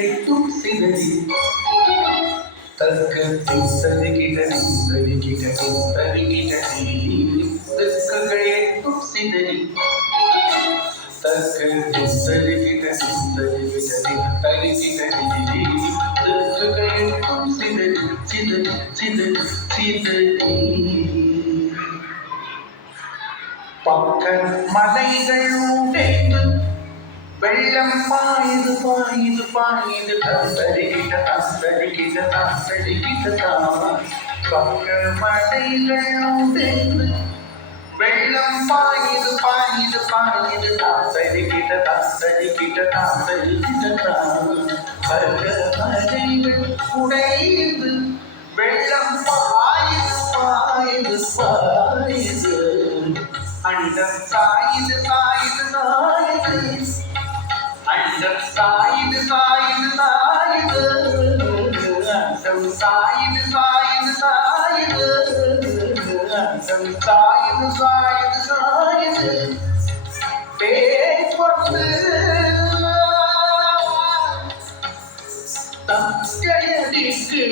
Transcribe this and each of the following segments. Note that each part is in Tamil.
எட்டும் சிதறி தற்கு தருகிடனும் தருகிடனும் தருகிடனே திக்குகள் எட்டும் சிதறி தற்கு தருகிடனும் தருகிடனும் தருகிடனே திக்குகள் எட்டும் சிதறி சிதறி சிதறி சிதறி பக்க மலைகள் உடைந்து வெள்ளம் பாயுது பாயுது பாயுது தந்தரிகிட்ட தந்தரிகிட்ட தந்தரிகிட்ட பக்க மலைகள் உடைந்து வெள்ளம் பாயுது பாயுது பாயுது தந்தரிகிட்ட தந்தரிகிட்ட தந்தரிகிட்ட பக்க மலைகள் உடைந்து வெள்ளம் பாயுது பாயுது பாயுது அண்டம் சாயுது சாயுது சாயுது அண்டம் சாயுது சாயுது சாயுது அண்டம் சாயுது சாயுது சாயுது அண்டம் சாயுது சாயுது சாயுது பேப்பந்து தக்கையடிக்கு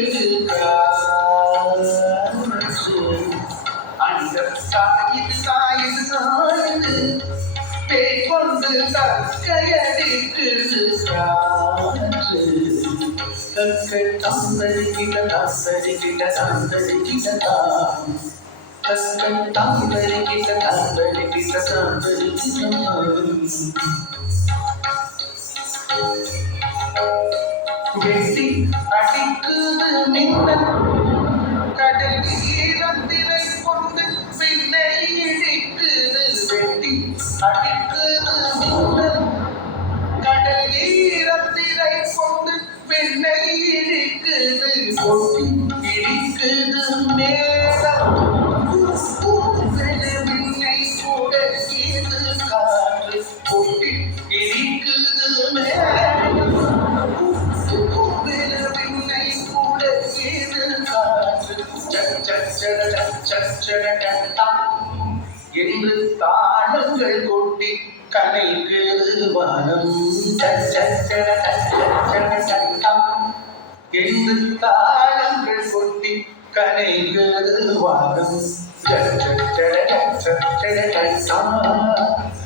அண்டம் சாயுது சாயுது சாயுது பேய்கொண்டு தக்கையடிக்கு காற்று தக்கை தந்தரிகிட்ட தந்தரிகிட்ட தந்தரிகிட்ட தக்கை தந்தரிகிட்ட தந்தரிகிட்ட தந்தரிகிட்ட வெட்டி அடிக்குது மின்னல் கடல் ஈரத்தினை கொண்டு பின்னை இடிக்குது வெட்டி அடிக்குது மின்னல் கடல் ஈரத்தினை கொண்டு பின்னை இடிக்குது கொட்டி இடிக்குது மேகம் விண்ணை கூட இது காற்று கொட்டி இடிக்குது மேகம் என்று தாளங்கள் கொட்டி கலைக்கு வனம் என்று தாளங்கள் கொட்டி கலைக்கு வனம்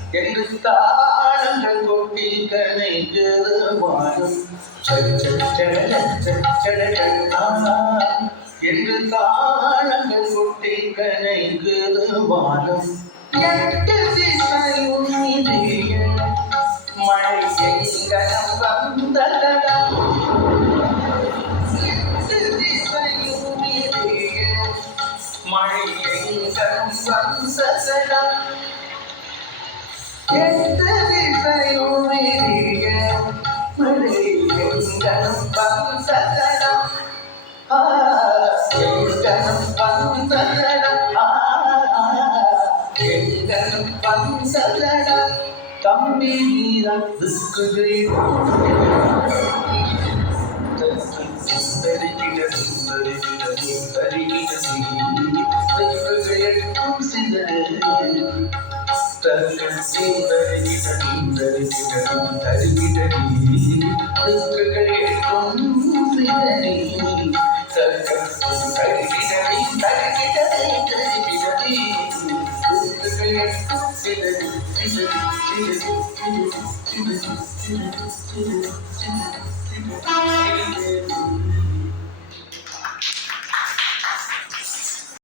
என்று தாளங்கள் கொட்டி கலைக்கு வனம் என்று தாளங்கள் கொட்டி கலைக்கு வானம் எட்டு திசையும் இடிய மழை எங்கனம் வந்ததடா எட்டு திசையும் இடிய மழை எங்கனம் வந்ததடா எட்டு திசையும் இடிய மழை எங்கனம் வந்ததடா எங்கனம் வந்ததடா எங்கனம் வந்ததடா தம்பி நீரா திக்குகள்